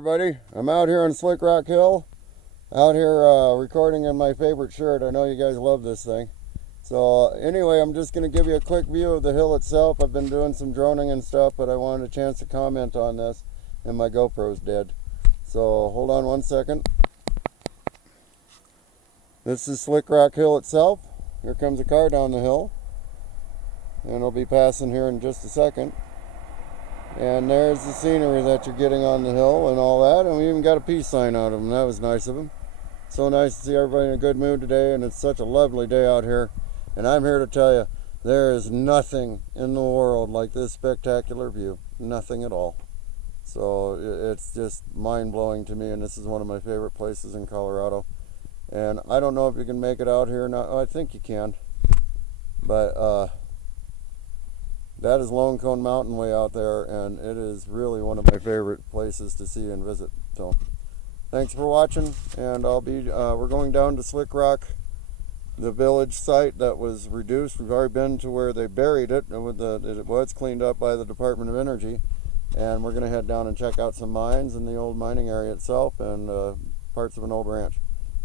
everybody. I'm out here on Slick Rock Hill, out here recording in my favorite shirt. I know you guys love this thing. So anyway, I'm just going to give you a quick view of the hill itself. I've been doing some droning and stuff, but I wanted a chance to comment on this, and my GoPro's dead. So hold on one second. This is Slick Rock Hill itself. Here comes a car down the hill, and it'll be passing here in just a second. And there's the scenery that you're getting on the hill and all that. And we even got a peace sign out of them. That was nice of them. So nice to see everybody in a good mood today. And it's such a lovely day out here. And I'm here to tell you, there is nothing in the world like this spectacular view. Nothing at all. So it's just mind-blowing to me. And this is one of my favorite places in Colorado. And I don't know if you can make it out here or not. I think you can. But that is Lone Cone Mountain way out there, and it is really one of my favorite places to see and visit. So, thanks for watching, and we're going down to Slick Rock, the village site that was reduced. We've already been to where they buried it, and it was cleaned up by the Department of Energy, and we're going to head down and check out some mines in the old mining area itself, and parts of an old ranch.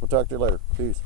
We'll talk to you later. Peace.